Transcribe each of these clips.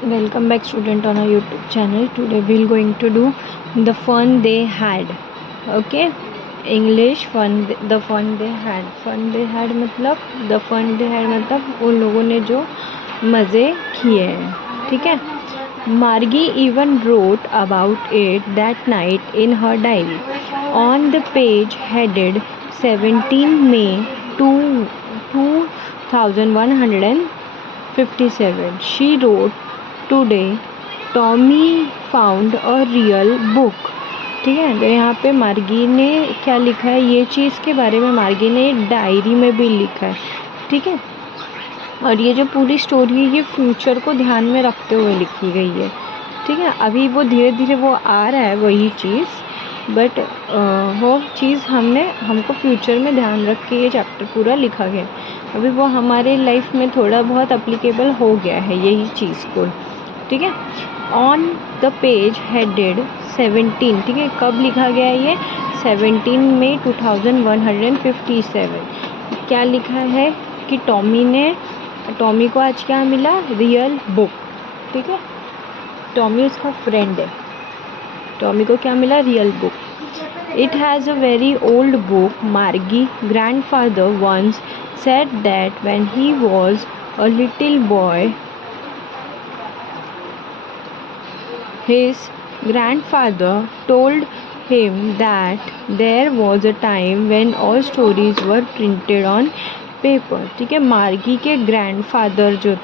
Welcome back student on our YouTube channel. Today we're going to do the fun they had. Okay, English fun, the fun they had. Fun they had मतलब the fun they had मतलब उन लोगों ने जो मज़े किए हैं. ठीक है. Margie even wrote about it that night in her diary. On the page headed 17 May 2157, she wrote, "Today Tommy found a real book." ठीक है. तो यहाँ पे मार्गी ने क्या लिखा है, ये चीज़ के बारे में मार्गी ने डायरी में भी लिखा है. ठीक है. और ये जो पूरी स्टोरी है ये फ्यूचर को ध्यान में रखते हुए लिखी गई है. ठीक है. अभी वो धीरे धीरे वो आ रहा है वही चीज़, बट वो चीज़ हमको फ्यूचर में ध्यान रख के ये चैप्टर पूरा लिखा गया. अभी वो हमारे लाइफ में थोड़ा बहुत अप्लीकेबल हो गया है यही चीज़ को. ठीक है. On the page headed 17. ठीक है. कब लिखा गया है ये? 17 मई 2157. क्या लिखा है कि टॉमी को आज क्या मिला? Real book. ठीक है. टॉमी उसका फ्रेंड है. टॉमी को क्या मिला? Real book. It has a very old book. Margie grandfather once said that when he was a little boy, his grandfather told him that there was a time when all stories were printed on paper. ठीक है. मार्गी के grandfather जो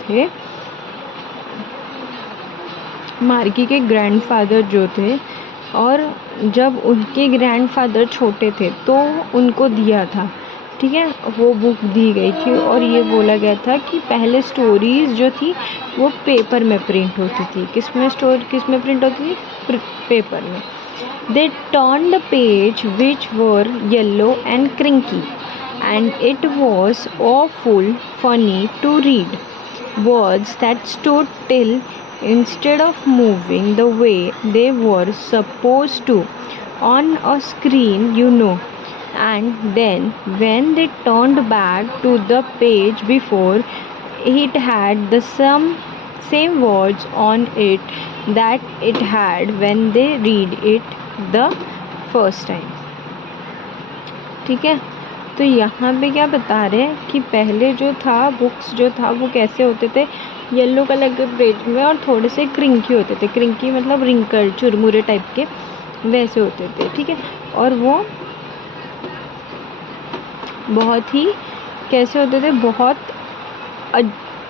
थे और जब उनके grandfather छोटे थे तो उनको दिया था. ठीक है. वो बुक दी गई थी और ये बोला गया था कि पहले स्टोरीज़ जो थी वो पेपर में प्रिंट होती थी. किस में प्रिंट होती थी? पेपर में. They turn the page which were yellow and crinkly and it was awful funny to read words that stood still instead of moving the way they were supposed to on a screen, and then when they turned back to the page before, it had the same words on it that it had when they read it the first time. ठीक है. तो यहाँ पे क्या बता रहे हैं कि पहले जो था बुक्स जो था वो कैसे होते थे? येलो कलर के पेज में और थोड़े से क्रिंकी होते थे. क्रिंकी मतलब रिंकल, चुरमुरे टाइप के वैसे होते थे. ठीक है. और वो बहुत ही कैसे होते थे? बहुत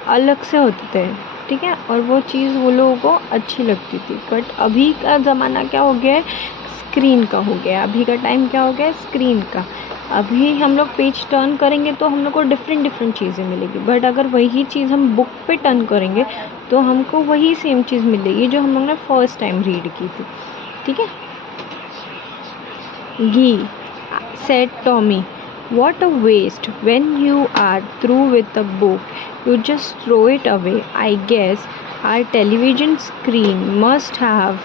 अलग से होते थे. ठीक है. और वो चीज़ वो लोगों को अच्छी लगती थी. बट अभी का ज़माना क्या हो गया है? स्क्रीन का हो गया. अभी का टाइम क्या हो गया है? स्क्रीन का. अभी हम लोग पेज टर्न करेंगे तो हम लोग को डिफरेंट चीज़ें मिलेगी. बट अगर वही चीज़ हम बुक पे टर्न करेंगे तो हमको वही सेम चीज़ मिलेगी जो हम लोग ने फर्स्ट टाइम रीड की थी. ठीक है. गी said Tommy, "What a waste. When you are through with a book, you just throw it away. I guess our television screen must have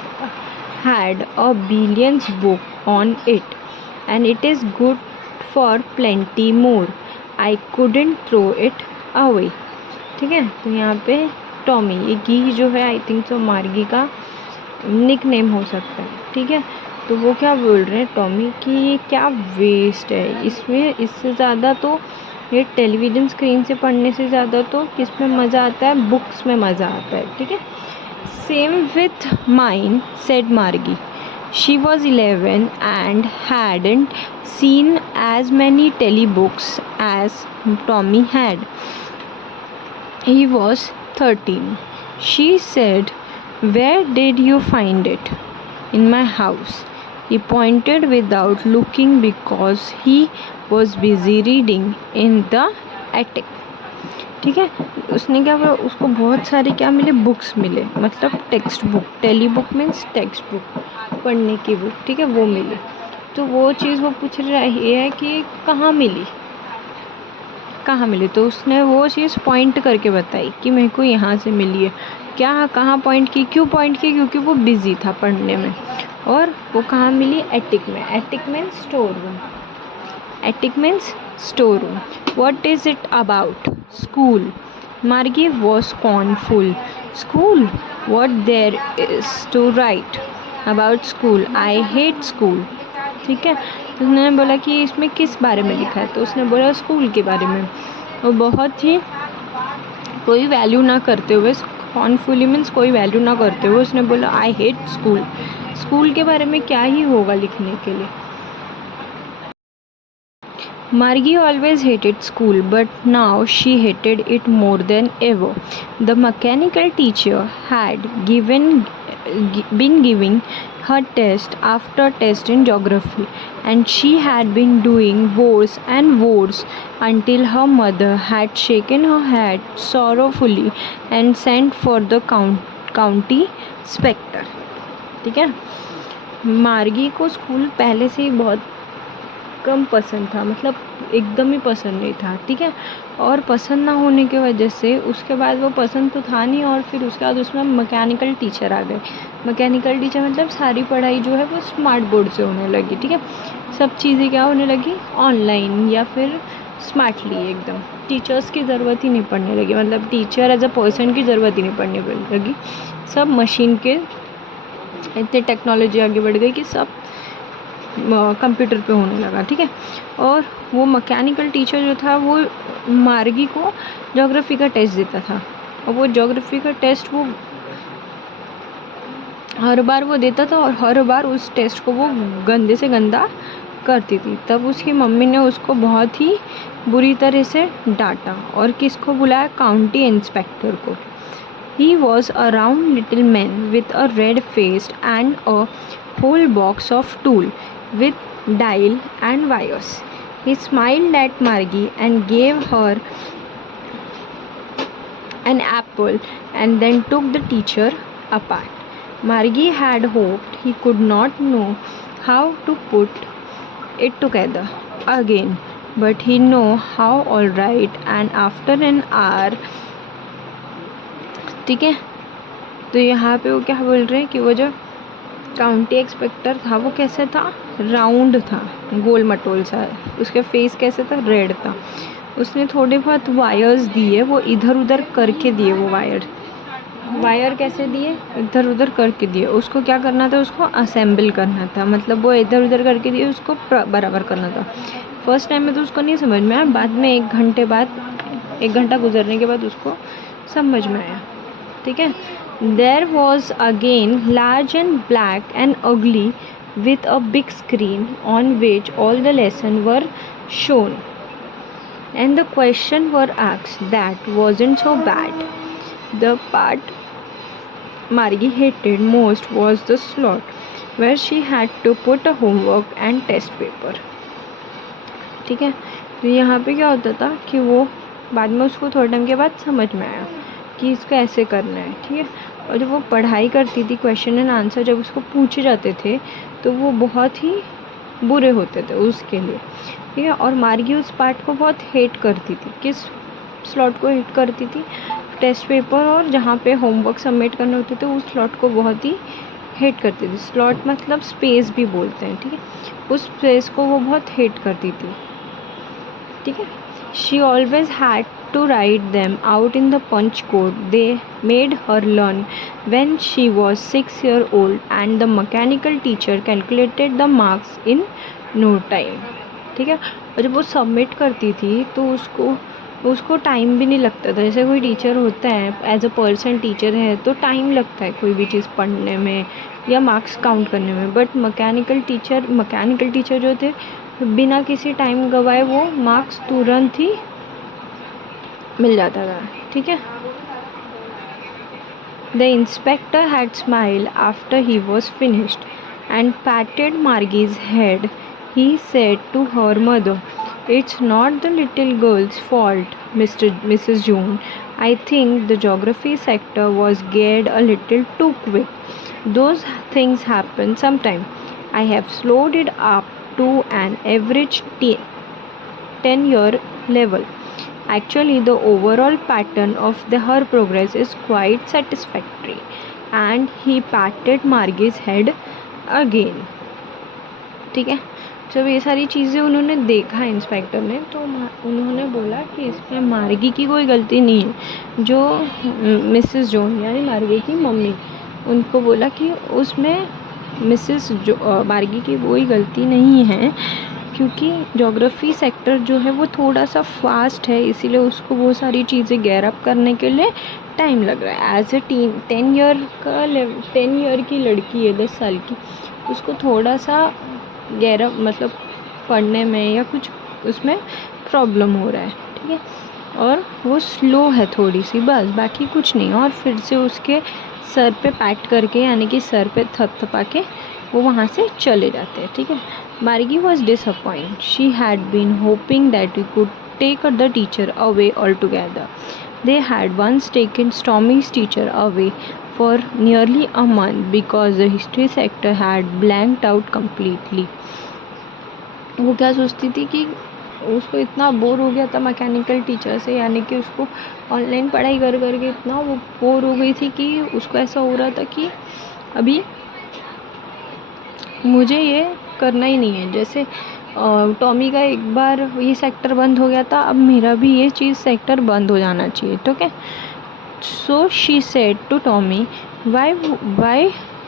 had a billions book on it, and it is good for plenty more. I couldn't throw it away." ठीक है. तो यहाँ पे Tommy, ये गी जो है I think so मार्गी का निक नेम हो सकता है. ठीक है. तो वो क्या बोल रहे हैं टॉमी कि ये क्या वेस्ट है. इसमें इससे ज़्यादा तो ये टेलीविज़न स्क्रीन से पढ़ने से ज़्यादा तो किस में मज़ा आता है? बुक्स में मज़ा आता है. ठीक है. सेम विथ माइन सेड मार्गी. She was 11 and hadn't seen as many telebooks as Tommy had. He was 13. She said, "Where did you find it?" "In my house." He pointed without looking because he was busy reading in the attic. ठीक है. उसने क्या बोला? उसको बहुत सारे क्या मिले? बुक्स मिले. मतलब टेक्स्ट बुक. टेली बुक मीन्स टेक्स्ट बुक, पढ़ने की बुक. ठीक है. वो मिली. तो वो चीज़ वो पूछ रही है कि कहाँ मिली. तो उसने वो चीज़ पॉइंट करके बताई कि मेरे को यहाँ से मिली है. क्या कहाँ पॉइंट की? क्यों पॉइंट की? क्योंकि वो बिज़ी था पढ़ने में. और वो कहाँ मिली? एटिक में. Attic means store room. Attic means storeroom. What is it about? School. Margie was scornful. School? What there is to write about school? I hate school. ठीक है, तो उसने बोला कि इसमें किस बारे में लिखा है, तो उसने बोला स्कूल के बारे में। और बहुत ही कोई वैल्यू ना करते हुए, कॉन्फुली मीन्स कोई वैल्यू ना करते हुए उसने बोला आई हेट स्कूल। स्कूल के बारे में क्या ही होगा लिखने के लिए। Margie always hated school, but now she hated it more than ever. The mechanical teacher had been giving her test after test in geography, and she had been doing worse and worse until her mother had shaken her head sorrowfully and sent for the county inspector. ठीक है, मार्गी को school पहले से ही बहुत कम पसंद था, मतलब एकदम ही पसंद नहीं था। ठीक है, और पसंद ना होने की वजह से उसके बाद वो पसंद तो था नहीं, और फिर उसके बाद उसमें मैकेनिकल टीचर आ गए। मैकेनिकल टीचर मतलब सारी पढ़ाई जो है वो स्मार्ट बोर्ड से होने लगी। ठीक है, सब चीज़ें क्या होने लगी, ऑनलाइन या फिर स्मार्टली एकदम। टीचर्स की ज़रूरत ही नहीं पड़ने लगी, मतलब टीचर एज अ पर्सन की ज़रूरत ही नहीं पड़ने लगी। सब मशीन के, इतनी टेक्नोलॉजी आगे बढ़ गई कि सब कंप्यूटर पे होने लगा। ठीक है, और वो मैकेनिकल टीचर जो था वो मार्गी को ज्योग्राफी का टेस्ट देता था, और वो ज्योग्राफी का टेस्ट वो हर बार वो देता था, और हर बार उस टेस्ट को वो गंदे से गंदा करती थी। तब उसकी मम्मी ने उसको बहुत ही बुरी तरह से डांटा, और किसको बुलाया, काउंटी इंस्पेक्टर को। He was a round little man with a red face and a whole box of tools with dial and wires. He smiled at Margie and gave her an apple and then took the teacher apart. Margie had hoped he could not know how to put it together again, but he knew how all right, and after an hour, ठीक है, तो यहाँ पे वो क्या बोल रहे हैं कि वो जो काउंटी इंस्पेक्टर था वो कैसे था, राउंड था, गोल मटोल सा, उसके फेस कैसे था, रेड था। उसने थोड़े बहुत वायर्स दिए, वो इधर उधर करके दिए, वो वायर कैसे दिए, इधर उधर करके दिए। उसको क्या करना था, उसको असेंबल करना था, मतलब वो इधर उधर करके दिए, उसको बराबर करना था। फर्स्ट टाइम में तो उसको नहीं समझ में आया, बाद में 1 घंटा गुजरने के बाद उसको समझ में आया। ठीक है, there was again large and black and ugly with a big screen on which all the lessons were shown, and the question were asked that wasn't so bad. The part Margie hated most was the slot where she had to put a homework and test paper. ठीक है, तो यहाँ पे क्या होता था कि वो बाद में उसको थोड़े टाइम के बाद समझ में आया कि इसको ऐसे करना है। ठीक है, और जब वो पढ़ाई करती थी, क्वेश्चन एंड आंसर जब उसको पूछे जाते थे तो वो बहुत ही बुरे होते थे उसके लिए। ठीक है, और मार्गी उस पार्ट को बहुत हेट करती थी। किस स्लॉट को हेट करती थी, टेस्ट पेपर और जहाँ पे होमवर्क सबमिट करने होते थे उस स्लॉट को बहुत ही हेट करती थी। स्लॉट मतलब स्पेस भी बोलते हैं। ठीक है, उस स्पेस को वो बहुत हेट करती थी। ठीक है, she always had to write them out in the punch code they made her learn when she was 6 years old, and the mechanical teacher calculated the marks in no time. ठीक है, और जब वो submit करती थी तो उसको time भी नहीं लगता था। जैसे कोई टीचर होता है, एज अ पर्सन टीचर है तो टाइम लगता है कोई भी चीज़ पढ़ने में या मार्क्स काउंट करने में, बट मैकेनिकल टीचर जो थे बिना किसी टाइम गवाए वो मार्क्स तुरंत ही मिल जाता था। ठीक है, the inspector had smile after he was finished and patted Margie's head. He said to her mother, it's not the little girl's fault, Mrs Jones. I think the geography sector was geared a little too quick. Those things happen sometime. I have slowed it up to an average 10-year level. Actually, the overall pattern of her progress is quite satisfactory. And he patted Margie's head again. ठीक है, जब ये सारी चीज़ें उन्होंने देखा inspector ने, तो उन्होंने बोला कि इसमें मार्गी की कोई गलती नहीं है। जो मिसेस जॉन यानी मार्गी की मम्मी, उनको बोला कि उसमें मिसेस मार्गी की कोई गलती नहीं है, क्योंकि ज्योग्राफी सेक्टर जो है वो थोड़ा सा फास्ट है, इसीलिए उसको वो सारी चीज़ें गैर अप करने के लिए टाइम लग रहा है। एज ए 10 ईयर की लड़की है, 10 साल की, उसको थोड़ा सा गैर मतलब पढ़ने में या कुछ उसमें प्रॉब्लम हो रहा है, ठीक है, और वो स्लो है थोड़ी सी, बस बाकी कुछ नहीं। और फिर से उसके सर पे पैट करके यानी कि सर पे थपथपा के वो वहाँ से चले जाते हैं, ठीक है। Margie was disappoint, she had been hoping that we could take the teacher away all together. They had once taken Stormy's teacher away for nearly a month because the history sector had blanked out completely. वो क्या सोचती थी कि उसको इतना bore हो गया था मैकेनिकल टीचर से, यानी कि उसको ऑनलाइन पढ़ाई कर करके इतना वो बोर हो गई थी कि उसको ऐसा हो रहा था कि अभी मुझे ये करना ही नहीं है। जैसे टॉमी का एक बार ये सेक्टर बंद हो गया था, अब मेरा भी ये चीज़ सेक्टर बंद हो जाना चाहिए, ठीक है। So she said to Tommy, why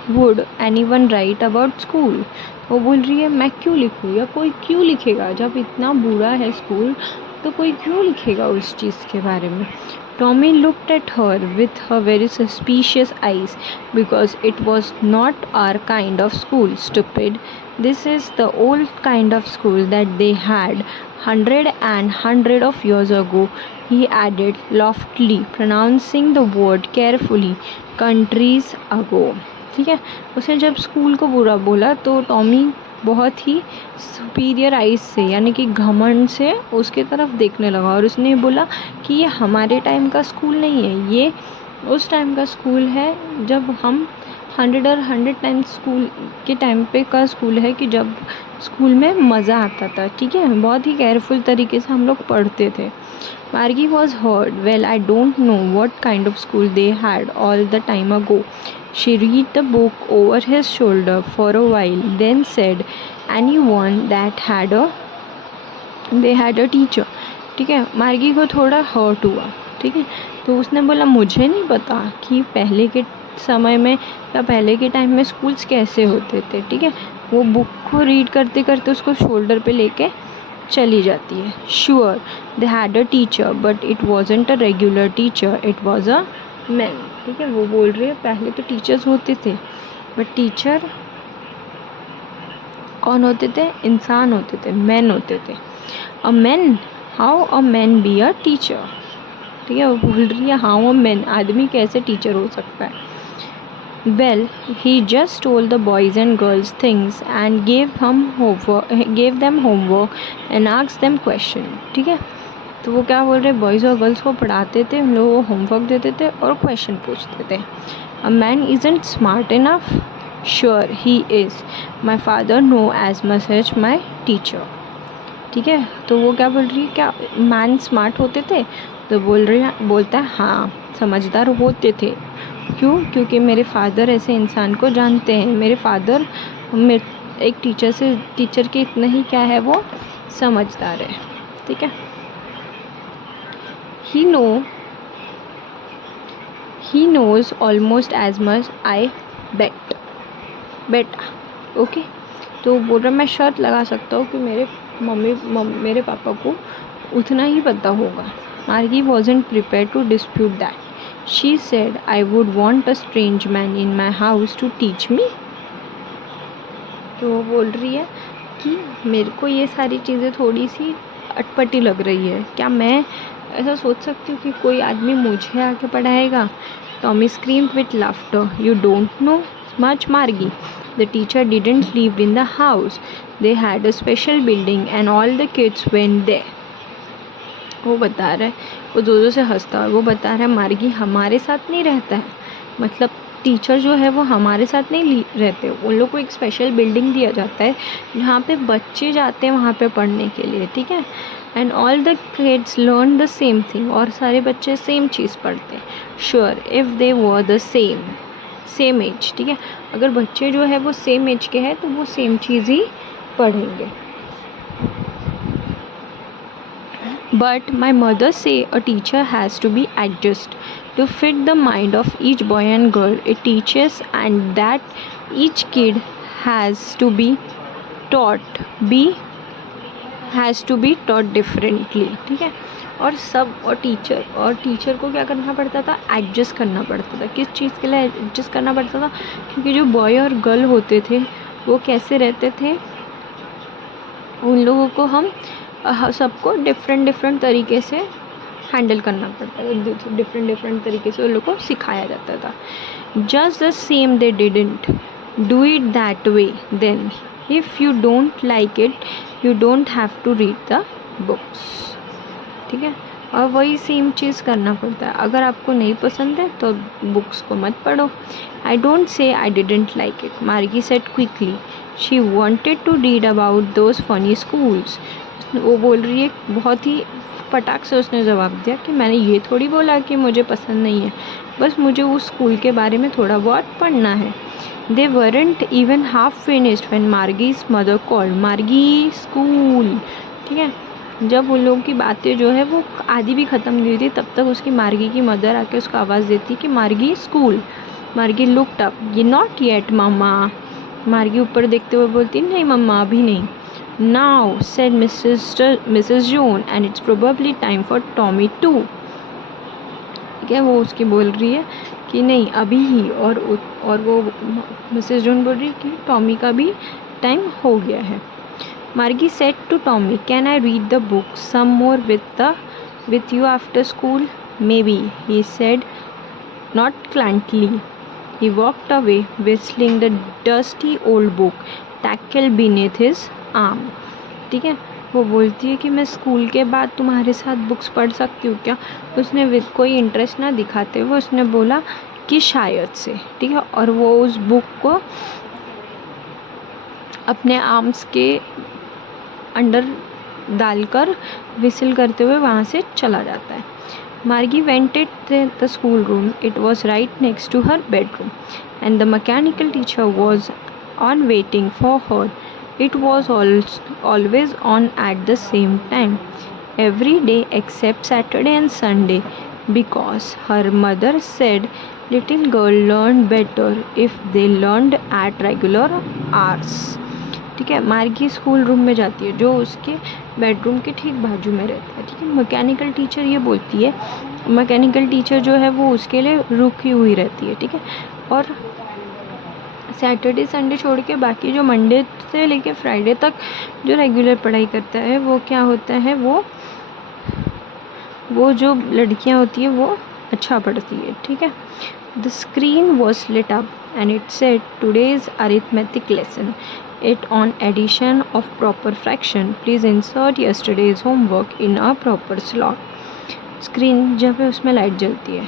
would anyone write about school. वो बोल रही है मैं क्यों लिखूँ, या कोई क्यों लिखेगा, जब इतना बुरा है स्कूल तो कोई क्यों लिखेगा उस चीज़ के बारे में। Tommy looked at her with her very suspicious eyes, because it was not our kind of school, stupid. This is the old kind of school that they had hundred of years ago, he added loftily, pronouncing the word carefully, countries ago. ठीक है, उसने जब school को बुरा बोला तो Tommy बहुत ही superior eyes से यानी कि घमंड से उसके तरफ देखने लगा, और उसने बोला कि ये हमारे टाइम का स्कूल नहीं है, ये उस टाइम का स्कूल है जब हम 100 टाइम्स स्कूल के टाइम पे का स्कूल है, कि जब स्कूल में मज़ा आता था, ठीक है, बहुत ही केयरफुल तरीके से हम लोग पढ़ते थे। Margie was hurt. Well, I don't know what kind of school they had all the time ago. She read the book over his shoulder for a while, then said, anyone that they had a teacher. ठीक है, मार्गी को थोड़ा hurt हुआ, ठीक है, तो उसने बोला मुझे नहीं पता कि पहले के समय में या पहले के टाइम में स्कूल्स कैसे होते थे, ठीक है। वो बुक को रीड करते करते उसको शोल्डर पे लेके चली जाती है। Sure they had a teacher but it wasn't a regular teacher, it was a man. ठीक है, वो बोल रही है पहले तो टीचर्स होते थे, बट टीचर कौन होते थे, इंसान होते थे, मैन होते थे। A man, how a man be a teacher. ठीक है, वो बोल रही है हाउ अ मैन, आदमी कैसे टीचर हो सकता है। Well, he just told the boys and girls things and gave them homework and asked them question. ठीक है, तो वो क्या बोल रहे, बॉयज़ और गर्ल्स को पढ़ाते थे, उन लोगों को होमवर्क देते थे और क्वेश्चन पूछते थे। A man isn't smart enough, sure he is, my father know as much as my teacher. ठीक है, तो वो क्या बोल रही है, क्या मैन स्मार्ट होते थे, तो बोलता है हाँ समझदार होते थे। क्यों, क्योंकि मेरे फादर ऐसे इंसान को जानते हैं, मेरे फादर एक टीचर के इतना ही क्या है, वो समझदार है। ठीक है, he knows almost as much I bet okay. तो बोल रहा मैं शर्त लगा सकता हूँ कि मेरे पापा को उतना ही पता होगा। Margie wasn't prepared to dispute that. She said, I would want a strange man in my house to teach me. तो वो बोल रही है कि मेरे को ये सारी चीज़ें थोड़ी सी अटपटी लग रही है, क्या मैं ऐसा सोच सकती हूँ कि कोई आदमी मुझे आके पढ़ाएगा। Tommy screamed with laughter. You don't know much, Margie. The teacher didn't live in the house. They had a special building and all the kids went there. वो बता रहा है, वो जोर से हंसता है, वो बता रहा है मार्गी हमारे साथ नहीं रहता है, मतलब टीचर जो है वो हमारे साथ नहीं रहते, उन लोग को एक स्पेशल बिल्डिंग दिया जाता है जहाँ पे बच्चे जाते हैं वहाँ पे पढ़ने के लिए। ठीक है, and all the kids learn the same thing, और सारे बच्चे सेम चीज़ पढ़ते हैं। Sure if they were the same age. ठीक है, अगर बच्चे जो है वो सेम एज के हैं तो वो सेम चीज़ ही पढ़ेंगे। But my mother say a teacher has to be adjust to fit the mind of each boy and girl it teaches, and that each kid has to be taught differently. ठीक है, और teacher को क्या करना पड़ता था, adjust करना पड़ता था. किस चीज़ के लिए एडजस्ट करना पड़ता था? क्योंकि जो बॉय और गर्ल होते थे वो कैसे रहते थे, उन लोगों को हम सबको डिफरेंट तरीके से हैंडल करना पड़ता था, डिफरेंट तरीके से उन लोगों को सिखाया जाता था. Just the same they didn't do it that way, then if you don't like it you don't have to read the books. ठीक है, और वही सेम चीज़ करना पड़ता है. अगर आपको नहीं पसंद है तो बुक्स को मत पढ़ो. I don't say I didn't like it, Margie said quickly. She wanted to read about those funny schools. वो बोल रही है बहुत ही फटाक से, उसने जवाब दिया कि मैंने ये थोड़ी बोला कि मुझे पसंद नहीं है, बस मुझे उस स्कूल के बारे में थोड़ा बहुत पढ़ना है. दे weren't even half finished when Margie's mother called, मार्गी स्कूल. ठीक है, जब उन लोगों की बातें जो है वो आधी भी ख़त्म नहीं हुई थी तब तक उसकी मार्गी की मदर आके उसको आवाज़ देती कि मार्गी स्कूल. मार्गी लुक्ड अप, ये नॉट येट मम्मा. मार्गी ऊपर देखते हुए बोलती नहीं मम्मा अभी नहीं. Now, said Mrs. Jones, and it's probably time for Tommy too. ठीक है, वो उसकी बोल रही है कि नहीं अभी ही, और वो मिसेस जॉन बोल रही है कि टॉमी का भी टाइम हो गया है. Margie said to Tommy, can I read the book some more with you after school? Maybe, he said, not bluntly. He walked away, whistling the dusty old book tackled beneath his आम. ठीक है, वो बोलती है कि मैं school के बाद तुम्हारे साथ बुक्स पढ़ सकती हूँ क्या. उसने विद कोई इंटरेस्ट ना दिखाते हुए उसने बोला कि शायद से. ठीक है, और वो उस बुक को अपने आर्म्स के अंडर डालकर विसिल करते हुए वहाँ से चला जाता है. Margie wanted the school room. It was right next to her bedroom and the mechanical teacher was on waiting for her. It was always on at the same time, every day except Saturday and Sunday, because her mother said little girl learned better if they learned at regular hours. ठीक है, मार्गी school room में जाती है जो उसके bedroom के ठीक बाजू में रहता है. ठीक है, मैकेनिकल टीचर ये बोलती है, मैकेनिकल टीचर जो है वो उसके लिए रुकी हुई रहती है. ठीक है, और सैटरडे संडे छोड़ के बाकी जो मंडे से लेके फ्राइडे तक जो रेगुलर पढ़ाई करता है वो क्या होता है, वो जो लड़कियां होती है वो अच्छा पढ़ती है. ठीक है, the screen was lit up and it said today's arithmetic lesson it on addition of proper fraction, please insert yesterday's homework in a proper slot. Screen जब है उसमें लाइट जलती है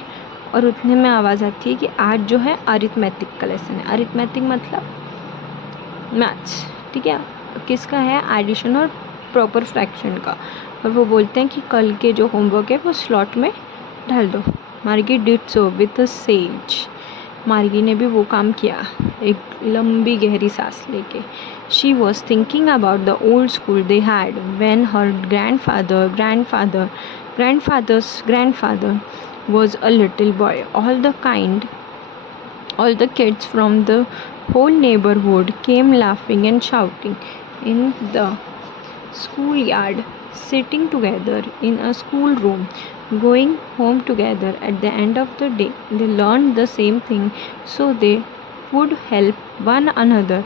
और उतने में आवाज़ आती है कि आज जो है अरिथमेटिक का लेसन है. अरिथमेटिक मतलब मैथ्स. ठीक है, किसका है, एडिशन और प्रॉपर फ्रैक्शन का. और वो बोलते हैं कि कल के जो होमवर्क है वो स्लॉट में डाल दो. मार्गी did so with a says. मार्गी ने भी वो काम किया एक लंबी गहरी सांस लेके. She was thinking about the old school they had when her grandfather's grandfather was a little boy. All the kids from the whole neighborhood came laughing and shouting in the schoolyard, sitting together in a schoolroom, going home together at the end of the day. They learned the same thing so they would help one another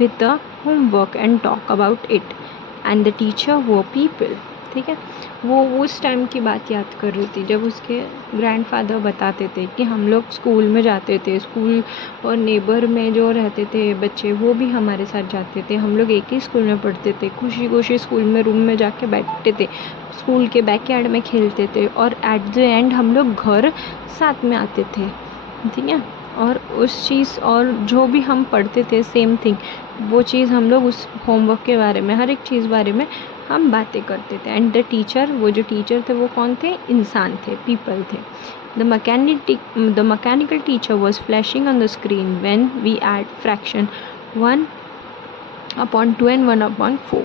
with the homework and talk about it. And the teacher were people. ठीक है, वो उस time की बात याद कर रही थी जब उसके ग्रैंडफादर बताते थे कि हम लोग स्कूल में जाते थे, स्कूल और नेबर में जो रहते थे बच्चे वो भी हमारे साथ जाते थे, हम लोग एक ही स्कूल में पढ़ते थे, खुशी खुशी स्कूल में रूम में जाके बैठते थे, स्कूल के बैकयार्ड में खेलते थे और एट द एंड हम लोग घर साथ में आते थे. ठीक है, और उस चीज़ और जो भी हम पढ़ते थे सेम थिंग, वो चीज़ हम लोग उस होमवर्क के बारे में हर एक चीज़ बारे में हम बातें करते थे. एंड द टीचर, वो जो टीचर थे वो कौन थे, इंसान थे, पीपल थे. The mechanical teacher was flashing on the screen when we add fraction 1/2 and 1/4.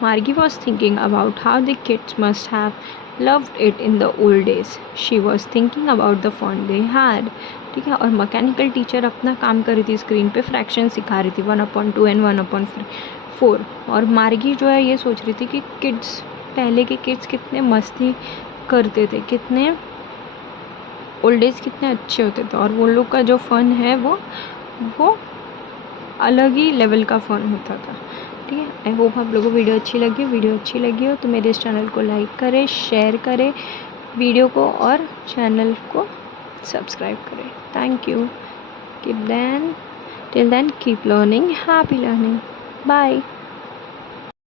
Margie was thinking about how the kids must have loved it in the old days. She was thinking about the fun they had. ठीक है, और mechanical teacher अपना काम कर रही थी, screen पे fraction सिखा रही थी, 1/2 एंड 1/4, और मार्गी जो है ये सोच रही थी कि किड्स, पहले के किड्स कितने मस्ती करते थे, कितने ओल्ड एज कितने अच्छे होते थे, और वो लोग का जो फ़न है वो अलग ही लेवल का फ़न होता था। ठीक है, आई होप आप लोगों को वीडियो अच्छी लगी हो तो मेरे इस चैनल को लाइक करें, शेयर करें वीडियो को, और चैनल को सब्सक्राइब करें। Thank you. Till then keep learning, happy learning. Bye.